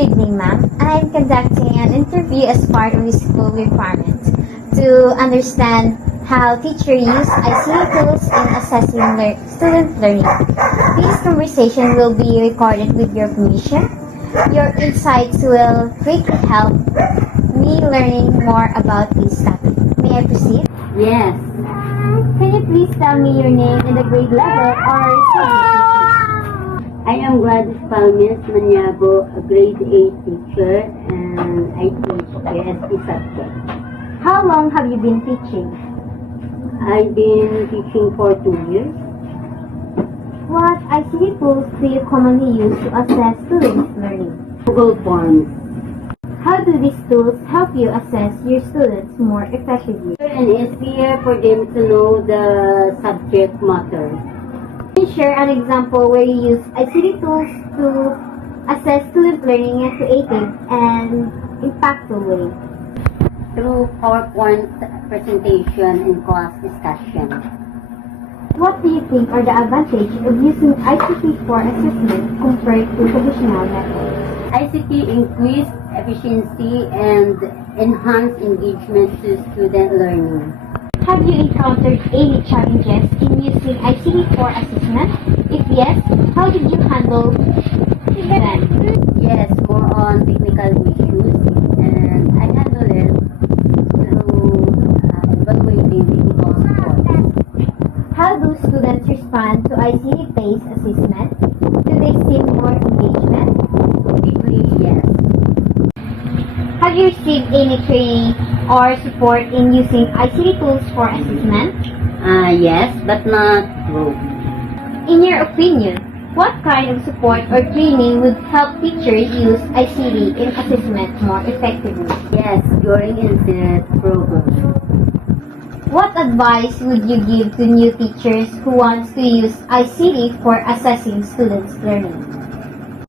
Good evening, ma'am. I'm conducting an interview as part of the school requirement to understand how teachers use ICT tools in assessing student learning. This conversation will be recorded with your permission. Your insights will greatly help me learning more about this topic. May I proceed? Yes, Can you please tell me your name and the grade level or subject? I am Gladys Palmes Maniago, a grade 8 teacher, and I teach ASD subject. How long have you been teaching? I've been teaching for 2 years. What ICT tools do you commonly use to assess students' learning? Google Forms. How do these tools help you assess your students more effectively? And easier for them to know the subject matter. Can you share an example where you use ICT tools to assess student learning in a creative and impactful way? Through PowerPoint presentation and class discussion. What do you think are the advantages of using ICT for assessment compared to traditional methods? ICT increase efficiency and enhance engagement to student learning. Have you encountered any challenges in using ICT for assessment? If yes, how did you handle them? Yes, more on technical issues, and I handle it through evaluating technical support. How do students respond to ICT-based assessment? Do they seem more engagement? Typically, yes. Have you received any training or support in using ICT tools for assessment? Yes, but not through. In your opinion, what kind of support or training would help teachers use ICT in assessment more effectively? Yes, during incident program. What advice would you give to new teachers who want to use ICT for assessing students' learning?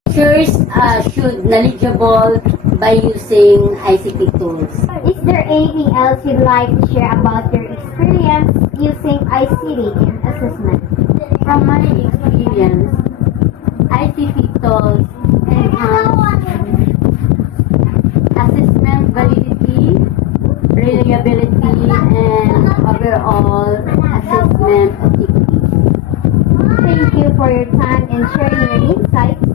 Teachers should knowledgeable by using ICT tools. Is there anything else you'd like to share about your experience using ICT in assessment? From my experience, ICT tools enhance assessment validity, reliability, and overall assessment activities. Thank you for your time and sharing your insights.